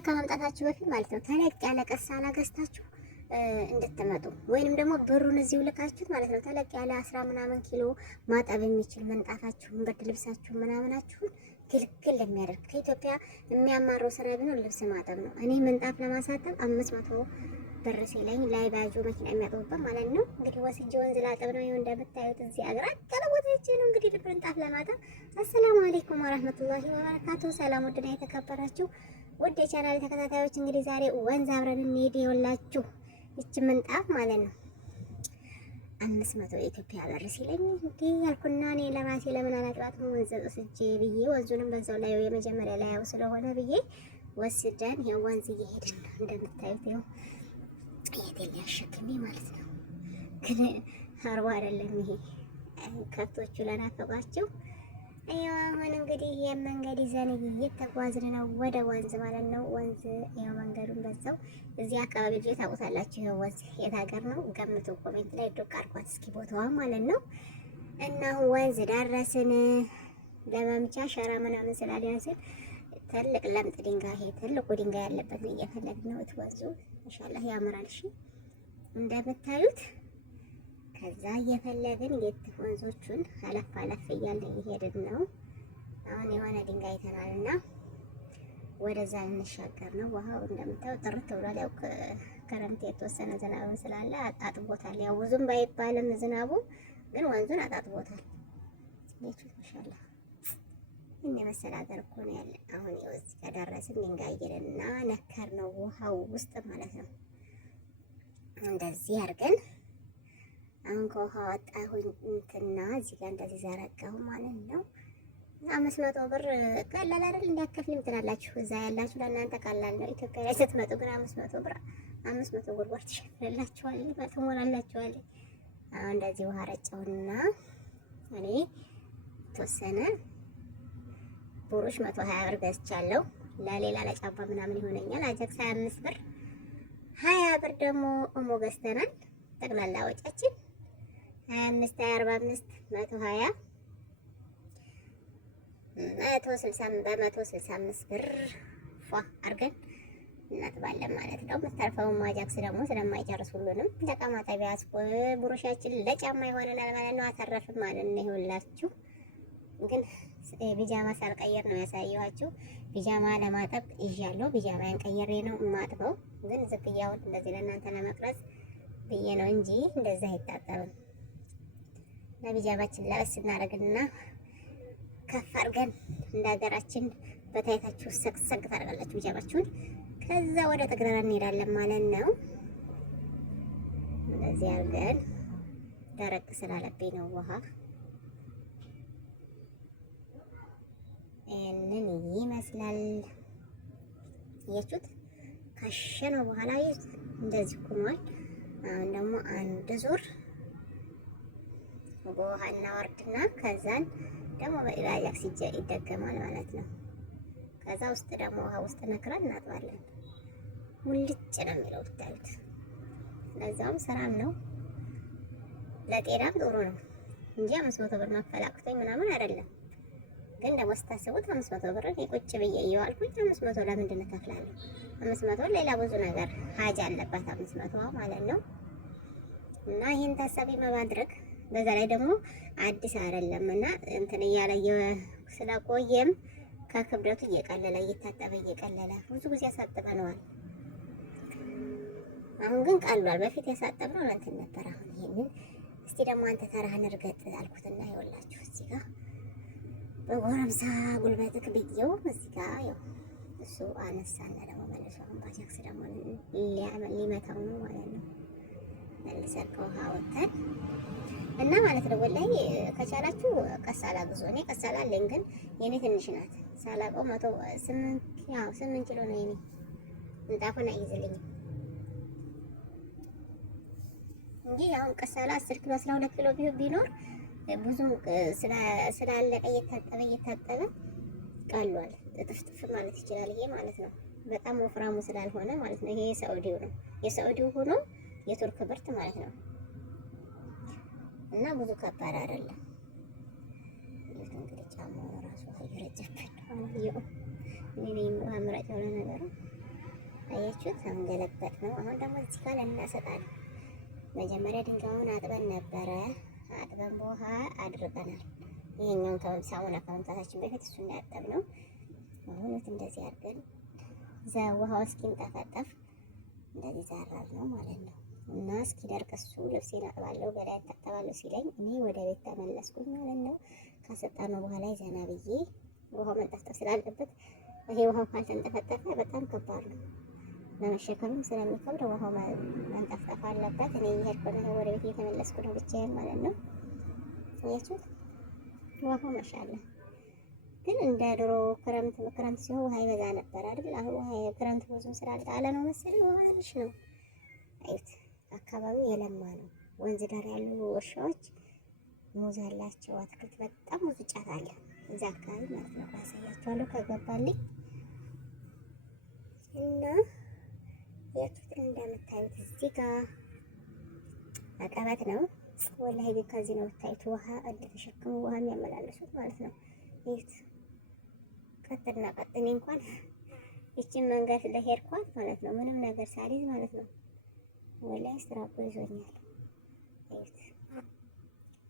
ከመምጣታችሁ በፊት ማለት ነው ተለቅ ያለ ቀሳላ ገዝታችሁ እንድትመጡ ወይንም ደግሞ ብሩን እዚሁ ልካችሁት ማለት ነው ተለቅ ያለ 10 ምናምን ኪሎ ማጠብ የሚችል ምንጣፋችሁን ብርድ ልብሳችሁን ምናምናችሁን ግልግል የሚያደርግ ከኢትዮጵያ የሚያማረው ስራ ቢኖር ልብስ ማጠብ ነው። እኔ ምንጣፍ ለማሳጠብ 500 ብር ሲለኝ ላይ ባጆ መኪና የሚያጥቡበት ማለት ነው። እንግዲህ ወስጄ ወንዝ ላጠብ ነው። ይኸው እንደምታዩት እዚህ አገር አቀለቦታቼ ነው እንግዲህ ምንጣፍ ለማጠብ። አሰላሙ አለይኩም ወራህመቱላሂ ወበረካቱ። ሰላም ውድና የተከበራችሁ ውድ የቻናል ተከታታዮች እንግዲህ ዛሬ ወንዝ አብረን እንሄድ ይኸውላችሁ። ይቺ ምንጣፍ ማለት ነው 500 የኢትዮጵያ ብር ሲለኝ እንዴ ያልኩና እኔ ለራሴ ለምን አላጥባትም ወንዝ ወስጄ ብዬ ወንዙንም በዛው ላይ የመጀመሪያ ላይ ያው ስለሆነ ብዬ ወስደን ይሄው ወንዝ እየሄድን ነው እንደምታዩት። ይሄው እየቴል ያሸክሜ ማለት ነው። ግን አርባ አይደለም ይሄ ከብቶቹ ለናፈቋቸው ያው አሁን እንግዲህ የመንገድ ይዘን እየተጓዝን ነው ወደ ወንዝ ማለት ነው። ወንዝ ያው መንገዱን በዛው እዚህ አካባቢ ልጅ ታውቁታላችሁ። ይሄ ወንዝ የት ሀገር ነው ገምቱ፣ ኮሜንት ላይ ዶቅ አድርጓት እስኪ ቦታዋ ማለት ነው። እና ወንዝ ደረስን። ለመምቻ ሸራ ምናምን ስላልያዝን ትልቅ ለምጥ ድንጋይ ይሄ ትልቁ ድንጋይ ያለበት ነው እየፈለግን ነው። ወንዙ ኢንሻአላህ ያምራል። እሺ እንደምታዩት ከዛ እየፈለግን ወንዞቹን አለፍ አለፍ እያልን እየሄድን ነው። አሁን የሆነ ድንጋይ ተናልና ወደዛ እንሻገር ነው። ውሃው እንደምታዩ ጥርት ብሏል። ያው ክረምት የተወሰነ ዝናብ ስላለ አጣጥቦታል። ያው ብዙም ባይባልም ዝናቡ ግን ወንዙን አጣጥቦታል። ለቹ ኢንሻአላህ እኔ መሰላደር እኮ ነው ያለ። አሁን ይኸው እዚህ ከደረስን ድንጋይ ይልና ነከር ነው ውሃው ውስጥ ማለት ነው። እንደዚህ አድርገን አሁን ከውሃ ወጣሁኝ እንትና እዚህ ጋር እንደዚህ ዘረጋሁ ማለት ነው። 500 ብር ቀላል አይደል? እንዲያከፍልም ትላላችሁ እዛ ያላችሁ ለእናንተ ቀላል ነው። ኢትዮጵያ ላይ ስትመጡ ግን 500 ብር 500 ጉርጓር ትሸፍንላችኋለች ትሞላላችኋለች። አሁን እንደዚህ ውሃ ረጨውና እኔ ተወሰነ ብሩሽ 120 ብር ገዝቻለሁ። ለሌላ ለጫባ ምናምን ይሆነኛል። አጃክስ 25 ብር 20 ብር ደግሞ ኦሞ ገዝተናል። ጠቅላላ ወጫችን 25 45 120 165 ብር ፏ አድርገን እናጥባለን ማለት ነው። የምታርፈውን ማጃክስ ደግሞ ስለማይጨርስ ሁሉንም ለዕቃ ማጠቢያ ብሩሻችን ለጫማ ይሆነናል ማለት ነው። አተረፍን ማለት ነው። ይኸውላችሁ ግን ቢጃማ ሳልቀየር ነው ያሳየኋችሁ። ቢጃማ ለማጠብ ይዣለሁ። ቢጃማን ቀይሬ ነው የማጥበው። ግን ዝቅያውን እንደዚህ ለእናንተ ለመቅረጽ ብዬ ነው እንጂ እንደዛ አይታጠብም። ለቢጃማችን ለበስ እናደርግና ከፍ አድርገን እንደ ሀገራችን በታይታችሁ ሰቅሰቅ ታደርጋላችሁ ቢጃማችሁን። ከዛ ወደ ተግረራ እንሄዳለን ማለት ነው። እንደዚህ አድርገን ደረቅ ስላለብኝ ነው ውሃ ይሄንን ይመስላል። እያችሁት ካሸነው በኋላ እንደዚህ ሆኗል። አሁን ደግሞ አንድ ዙር በውሃ እናወርድና ከዛን ደግሞ በአጃክስ ይደገማል ማለት ነው። ከዛ ውስጥ ደግሞ ውሃ ውስጥ ነክረን እናጥባለን። ሙልጭ ነው የሚለው ብታዩት። ለዛውም ስራም ነው ለጤናም ጥሩ ነው እንጂ 500 ብር መፈላቅቶኝ ምናምን አይደለም። ግን ደግሞ ስታስቡት 500 ብር ቁጭ ብዬ እየዋልኩኝ 500 ለምንድን እከፍላለሁ? 500 ሌላ ብዙ ነገር ሀጃ አለባት 500 ማለት ነው። እና ይሄን ታሳቢ በማድረግ በዛ ላይ ደግሞ አዲስ አይደለም እና እንትን እያለ ስለቆየም ከክብደቱ እየቀለለ እየታጠበ እየቀለለ ብዙ ጊዜ ያሳጥበነዋል። አሁን ግን ቀሏል። በፊት ያሳጠብነው እንትን ነበር። አሁን ይሄንን እስቲ ደግሞ አንተ ተራህን እርገጥ አልኩትና ይኸውላችሁ እዚህ ጋር በጎረምሳ ጉልበትክ ብዬው እዚህ ጋር ያው እሱ አነሳና ደግሞ መልሶ አሁን ባጃክስ ደግሞ ሊመታው ነው ማለት ነው። መልሰን ከውሃ ወጥተን እና ማለት ነው። ወላሂ ከቻላችሁ ቀሳላ ብዙ እኔ ቀሳላ አለኝ ግን የኔ ትንሽ ናት። ሳላቀው 8 ኪሎ ነው የኔ ምንጣፉን አይይዝልኝም እንጂ አሁን ቀሳላ 10 ኪሎ 12 ኪሎ ቢኖር ብዙ ስላለቀ እየታጠበ ቀሏል። ጥፍጥፍ ማለት ይችላል ይሄ ማለት ነው። በጣም ወፍራሙ ስላልሆነ ማለት ነው። ይሄ የሳውዲው ነው። የሳውዲው ሆኖ የቱርክ ብርት ማለት ነው። እና ብዙ ከባድ አይደለም። ይሄ እንግዲህ ጫማው ራሱ አይረጨበት ነው። እኔ አምራጭ የሆነ ነገር አያችሁት? አሁን ገለበጥ ነው። አሁን ደግሞ እዚህ ጋር እናሰጣለን። መጀመሪያ ድንጋዩን አጥበን ነበረ። አጥበን በውሃ አድርገናል። ይሄኛውን ሳሙና ከመምጣታችን በፊት እሱን ያጠብነው። አሁን እንደዚህ አድርገን ውሃው እስኪንጠፈጠፍ እንደዚህ ዛራር ነው ማለት ነው። እና እስኪደርቅ እሱ ልብሴን አጥባለሁ ገላ ታጠባለሁ ሲለኝ እኔ ወደ ቤት ተመለስኩኝ ማለት ነው። ካሰጣነው በኋላ ዘና ብዬ ውሃው መንጠፍጠፍ ስላለበት ይሄ ውሃው ካልተንጠፈጠፈ በጣም ከባድ ነው፣ ለመሸከምም ስለሚከብድ ውሃው መንጠፍጠፍ አለበት። እኔ እየሄድኩ ነው፣ ወደ ቤት እየተመለስኩ ነው ብቻዬን ማለት ነው። አያችሁት? ውሃው ማሻአላ ግን እንደ ድሮ ክረምት ሲሆን ውሃ ይበዛ ነበር አይደል? አሁን ውሃ ክረምት ብዙም ስላልጣለ ነው መሰለኝ ውሃ ትንሽ ነው። አዩት፣ አካባቢው የለማ ነው። ወንዝ ዳር ያሉ እርሻዎች ሙዝ አላቸው፣ አትክልት፣ በጣም ብዙ ጫት አለ እዛ አካባቢ ማለት ነው። አሳያችኋለሁ ከገባልኝ እና ያችሁት እንደምታዩት እዚህ ጋር አቀበት ነው። ወላሂ ግን ከዚህ ነው የምታዩት ውሃ እንደተሸከሙ ውሃ የሚያመላልሱት ማለት ነው። ይሄት ቀጥልና ቀጥኔ እንኳን ይቺን መንገድ ስለሄድኳት ማለት ነው ምንም ነገር ሳልይዝ ማለት ነው ወላሂ ስትራፖ ይዞኛል። ይሄት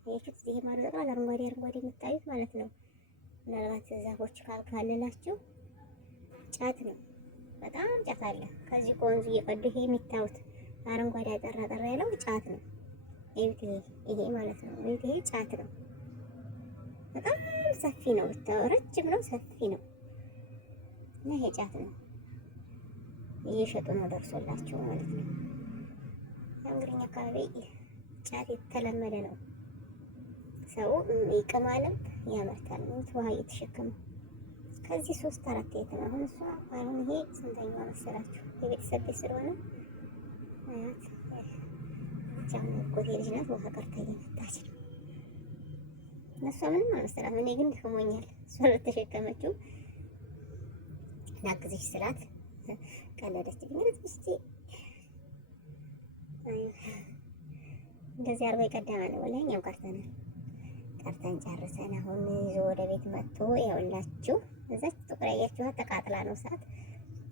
ይሄት እዚህ ማለት ነው አረንጓዴ የምታዩት ማለት ነው። ምናልባት ዛፎች ካልካለላችሁ ጫት ነው፣ በጣም ጫት አለ። ከዚህ ከወንዙ እየቀዱ ይሄ የሚታዩት አረንጓዴ አጠራ ያለው ጫት ነው። ይሄ ማለት ነው ይሄ ጫት ነው። በጣም ሰፊ ነው፣ ብታው ረጅም ነው፣ ሰፊ ነው እና ይሄ ጫት ነው። እየሸጡ ነው ደርሶላቸው ማለት ነው። እንግዲህ አካባቢ ጫት የተለመደ ነው። ሰው ይቅማልም ያመርታል። ውሃ እየተሸከመ ከዚህ 3-4 የት ነው አሁን እሷ አሁን ይሄ ስንተኛው መሰላችሁ? የቤተሰብ ቤት ስለሆነ አያት ጃም ቆቴ ልጅ ናት። ውሃ ቀርታ እየመጣች ነው። እነሷ ምንም አልመሰላትም። እኔ ግን ደክሞኛል። እሷ ተሸከመችው ላግዝሽ ስላት ቀለደች። ግን እስቲ እንደዚህ አርባ ይቀዳማ ነው ወላሂ። እኛም ቀርተን ጨርሰን አሁን ይዞ ወደ ቤት መጥቶ ያውላችሁ እዛች ጥቁር ያያችኋት ተቃጥላ ነው ሰዓት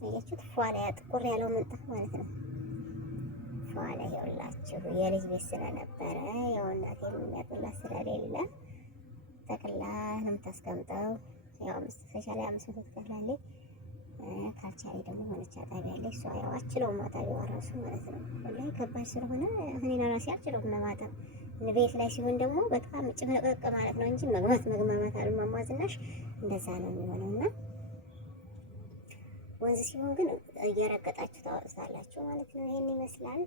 ያያችሁት ፏላ ጥቁር ያለው ምንጣፍ ማለት ነው። ፏላ ያውላችሁ የልጅ ቤት ስለነበረ ያው እናቴ የሚያጥላት ስለሌለ ጠቅላ ነው የምታስቀምጠው። ያው 500 ትከፍላለች። ካልቻሌ ደግሞ ሆነች አጣቢ ያለች እሷ ያው አችለው ማጣቢዋ ራሱ ማለት ነው። ወላሂ ከባድ ስለሆነ እኔ ራሴ አልችለውም ለማጠብ። ቤት ላይ ሲሆን ደግሞ በጣም ጭምልቅልቅ ማለት ነው እንጂ መግማማት አልማማዝናሽ እንደዛ ነው የሚሆነው። እና ወንዝ ሲሆን ግን እየረገጣችሁ ታወጣላችሁ ማለት ነው። ይሄን ይመስላል።